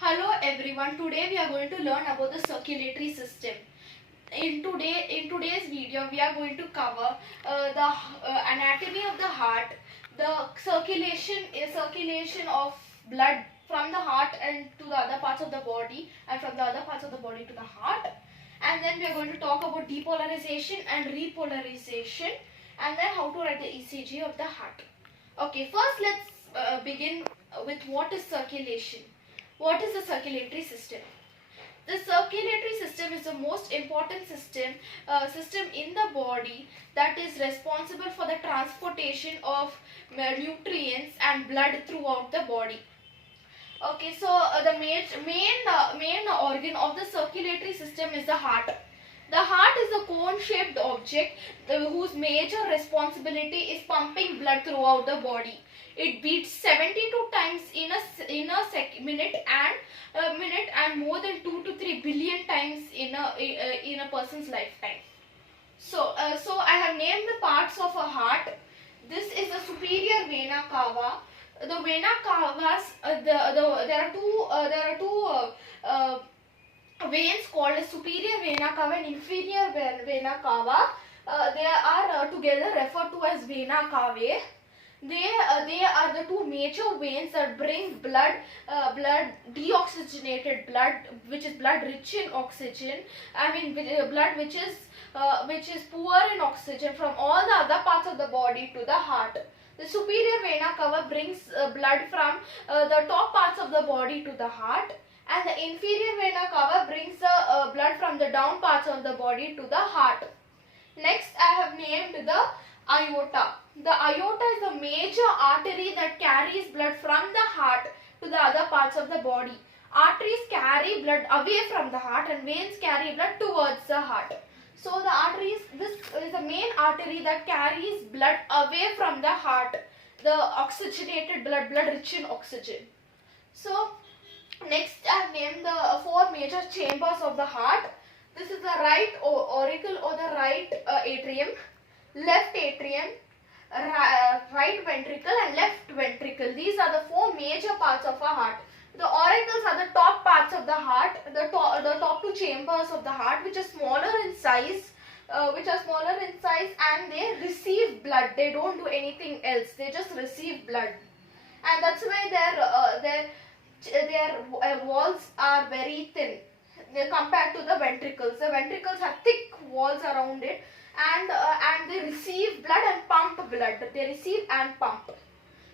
Hello everyone, today we are going to learn about the circulatory system. In today's video we are going to cover the anatomy of the heart, the circulation of blood from the heart and to the other parts of the body and from the other parts of the body to the heart, and then we are going to talk about depolarization and repolarization, and then how to write the ECG of the heart. Okay, first let's begin with what is circulation. What is the circulatory system? The circulatory system is the most important system in the body that is responsible for the transportation of nutrients and blood throughout the body. Okay, so the main organ of the circulatory system is the heart. The heart is a cone-shaped object whose major responsibility is pumping blood throughout the body. It beats 72 times in a minute and more than 2 to 3 billion times in a person's lifetime. So I have named the parts of a heart. This is the superior vena cava. The vena cavas. There are two veins called as superior vena cava and inferior vena cava. They are together referred to as vena cavae. They are the two major veins that bring deoxygenated blood, which is blood rich in oxygen. Blood which is poor in oxygen from all the other parts of the body to the heart. The superior vena cava brings blood from the top parts of the body to the heart, and the inferior vena cava brings the blood from the down parts of the body to the heart. Next, I have named the aorta. The aorta is the major artery that carries blood from the heart to the other parts of the body. Arteries carry blood away from the heart and veins carry blood towards the heart. So this is the main artery that carries blood away from the heart, the oxygenated blood rich in oxygen. So next I have named the four major chambers of the heart. This is the right auricle or the right atrium, left atrium, right ventricle and left ventricle. These are the four major parts of our heart. The auricles are the top parts of the heart, the top two chambers of the heart, which are smaller in size, and they receive blood. They don't do anything else. They just receive blood, and that's why their walls are very thin compared to the ventricles. The ventricles have thick walls around it, and they receive blood and pump blood. They receive and pump.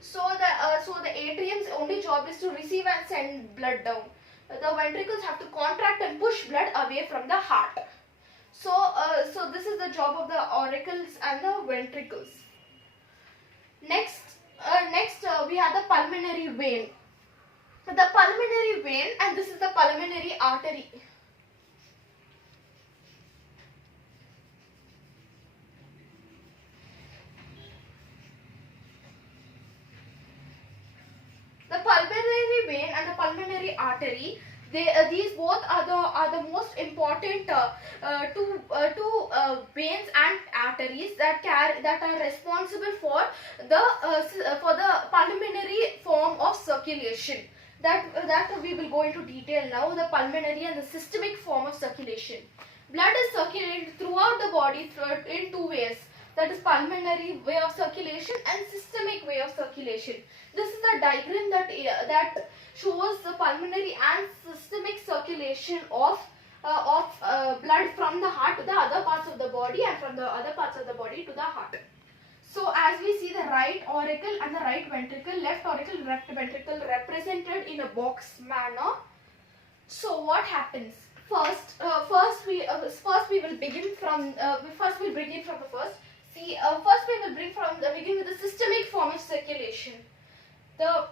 So the atrium's only job is to receive and send blood down. The ventricles have to contract and push blood away from the heart. So this is the job of the auricles and the ventricles. Next we have the pulmonary vein. The pulmonary vein, and this is the pulmonary artery. The pulmonary vein and the pulmonary artery, these both are the most important two veins and arteries that are responsible for the pulmonary form of circulation. That we will go into detail now. The pulmonary and the systemic form of circulation. Blood is circulated throughout the body in two ways. That is pulmonary way of circulation and systemic way of circulation. This is the diagram that shows the pulmonary and systemic circulation of blood from the heart to the other parts of the body and from the other parts of the body to the heart. So as we see the right auricle and the right ventricle, left auricle, left ventricle represented in a box manner. So what happens? First we will begin from the first. See, first we will begin with the systemic form of circulation. The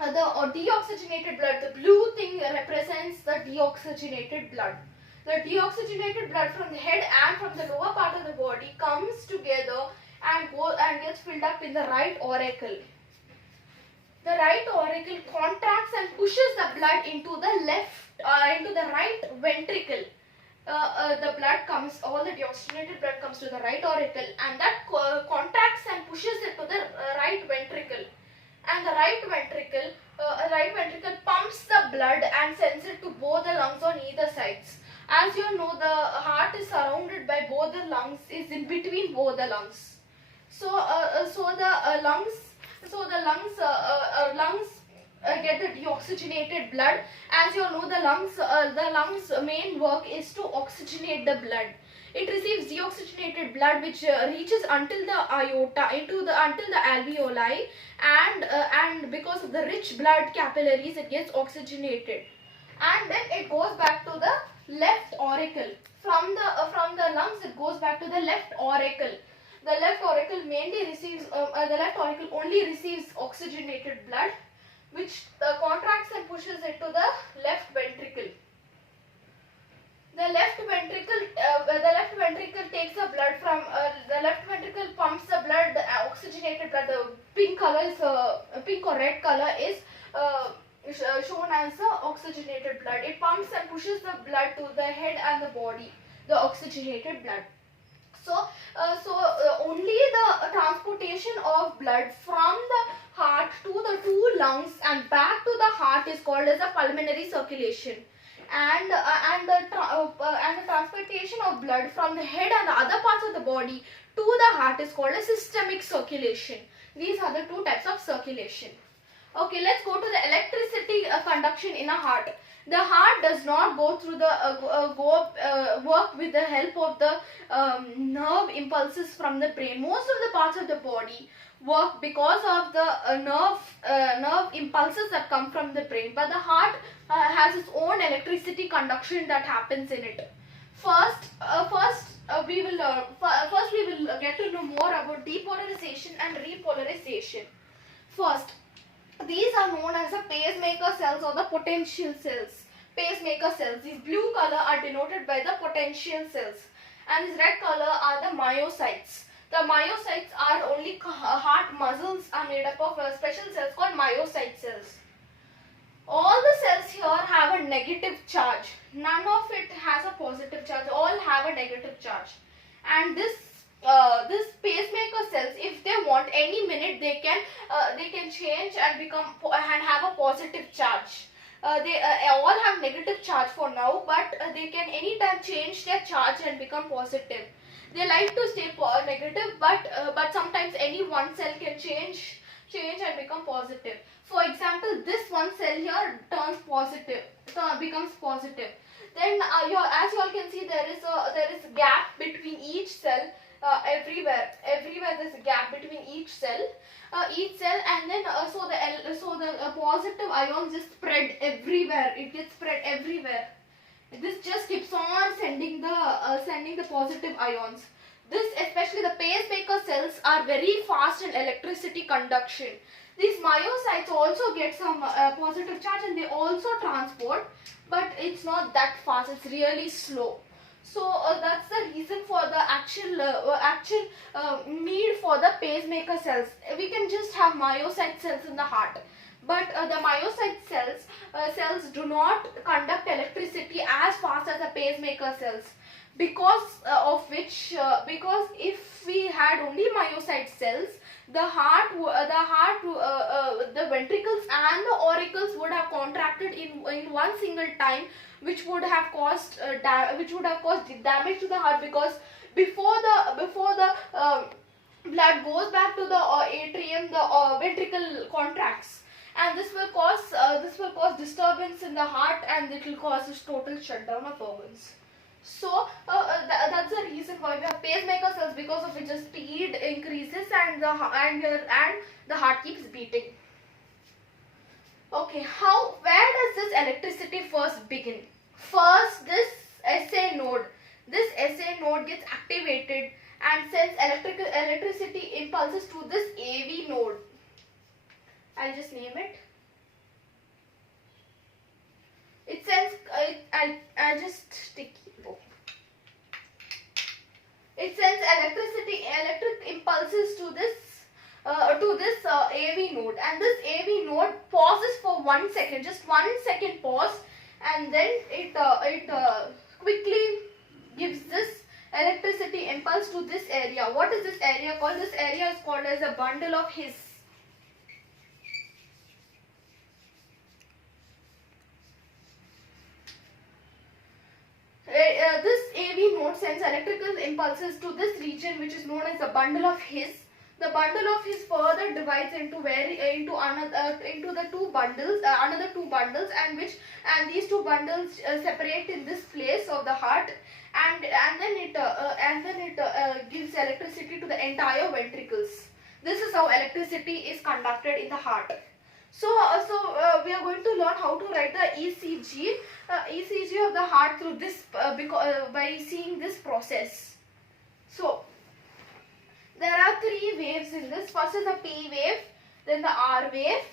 deoxygenated blood, the blue thing represents the deoxygenated blood. The deoxygenated blood from the head and from the lower part of the body comes together and gets filled up in the right auricle. The right auricle contracts and pushes the blood into the right ventricle. All the deoxygenated blood comes to the right auricle, and that contracts and pushes it to the right ventricle. And the right ventricle pumps the blood and sends it to both the lungs on either sides. As you know, the heart is surrounded by both the lungs, is in between both the lungs. So the lungs get the deoxygenated blood. As you know, the lungs main work is to oxygenate the blood. It receives deoxygenated blood which reaches until the aorta, until the alveoli, and because of the rich blood capillaries, it gets oxygenated, and then it goes back to the left auricle. From the lungs, it goes back to the left auricle. The left auricle mainly receives the left auricle only receives oxygenated blood, which contracts and pushes it to the left ventricle. The left ventricle takes the blood from the left ventricle pumps the blood, oxygenated blood. The pink color is pink or red color is shown as the oxygenated blood. It pumps and pushes the blood to the head and the body, the oxygenated blood. So only the transportation of blood from the heart to the two lungs and back to the heart is called as the pulmonary circulation. And the transportation of blood from the head and the other parts of the body to the heart is called a systemic circulation. These are the two types of circulation. Okay, let's go to the electricity conduction in a heart. The heart does not go through the work with the help of the nerve impulses from the brain. Most of the parts of the body work because of the nerve impulses that come from the brain, but the heart has its own electricity conduction that happens in it. First we will get to know more about depolarization and repolarization. First, these are known as the pacemaker cells or the potential cells. Pacemaker cells. These blue color are denoted by the potential cells, and this red color are the myocytes. The myocytes are only heart muscles are made up of special cells called myocyte cells. All the cells here have a negative charge. None of it has a positive charge. All have a negative charge. And this pacemaker cells, if they want, any minute they can change and become and have a positive charge. They all have negative charge for now, but they can anytime change their charge and become positive. They like to stay negative, but sometimes any one cell can change and become positive. For example, this one cell here turns positive, becomes positive. Then as you all can see, there is a gap between each cell. Everywhere there's a gap between each cell, and then so the positive ions just spread everywhere. It gets spread everywhere. This just keeps on sending the positive ions. This, especially the pacemaker cells, are very fast in electricity conduction. These myocytes also get some positive charge and they also transport, but it's not that fast. It's really slow. So that's the reason for the actual need for the pacemaker cells. We can just have myocyte cells in the heart, but the myocyte cells do not conduct electricity as fast as the pacemaker cells, because if we had only myocyte cells, the ventricles and the auricles would have contracted in one single time, which would have caused damage to the heart, because before the blood goes back to the atrium, the ventricle contracts, and this will cause disturbance in the heart, and it will cause a total shutdown of organs. So that's the reason why we have pacemaker cells, because of which the speed increases and the heart keeps beating. Okay, where does this electricity first begin? First, this SA node gets activated and sends electricity impulses to this AV node. I'll just name it. It sends I'll just stick it. It sends electric impulses to this AV node, and this AV node pauses for 1 second, just 1 second pause, and then it quickly gives this electricity impulse to this area. What is this area called? This area is called as a bundle of His. node sends electrical impulses to this region, which is known as the bundle of His. The bundle of His further divides into into the two bundles, another two bundles, and these two bundles separate in this place of the heart, and then it gives electricity to the entire ventricles. This is how electricity is conducted in the heart. So we are going to learn how to write the ECG of the heart through this by seeing this process. So there are three waves in this. First is the P wave, then the R wave,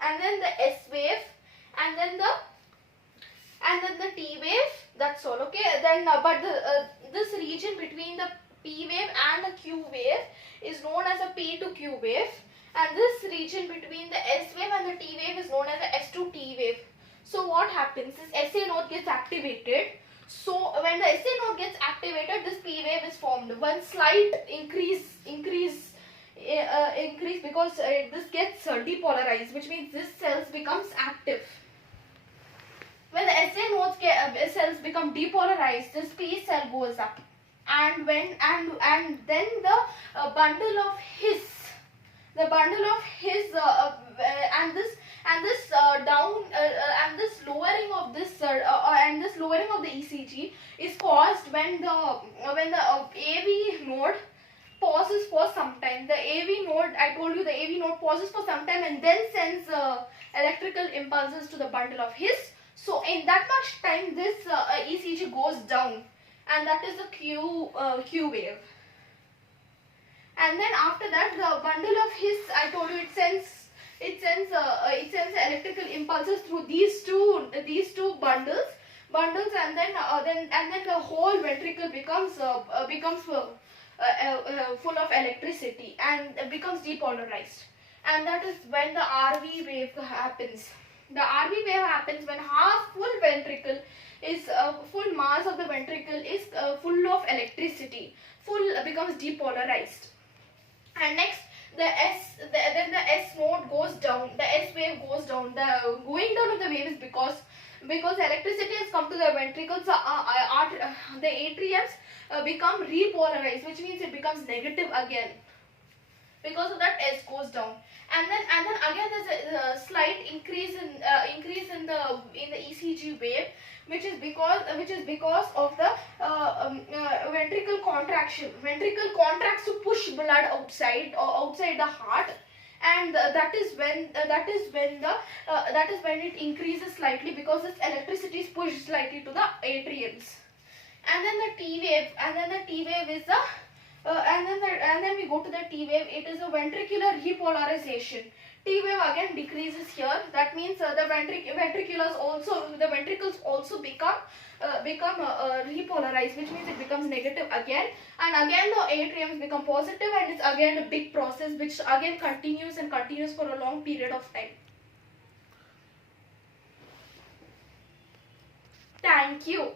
and then the S wave, and then the T wave. That's all. Okay. Then this region between the P wave and the Q wave is known as a P to Q wave, and this region between the S wave and the T wave is known as the S to T wave. So what happens is SA node gets activated. So when the SA node gets activated, this P wave is formed. One slight increase because this gets depolarized, which means this cells becomes active. When the SA nodes cells become depolarized, this P cell goes up, and then the bundle of His this lowering of the ECG is caused when the AV node pauses for some time. The AV node, I told you, the AV node pauses for some time and then sends electrical impulses to the bundle of His. So in that much time, this ECG goes down, and that is the Q wave. And then after that, the bundle of His, I told you, it sends electrical impulses through these two bundles, and then the whole ventricle becomes full of electricity and becomes depolarized. And that is when the RV wave happens. The RV wave happens when half full ventricle is full mass of the ventricle is full of electricity, becomes depolarized. And next, then the S node goes down, the S wave goes down. The going down of the wave is because electricity has come to the ventricles, the atriums become repolarized, which means it becomes negative again. Because of that, S goes down, and then again there's a slight increase in the ECG wave, which is because of the ventricle contraction. Ventricle contracts to push blood outside the heart, and that is when it increases slightly because its electricity is pushed slightly to the atriums. And then the T wave is the and then we go to the T wave. It is a ventricular repolarization. T wave again decreases here. That means the ventricles also become repolarized, which means it becomes negative again. And again the atriums become positive, and it's again a big process which again continues for a long period of time. Thank you.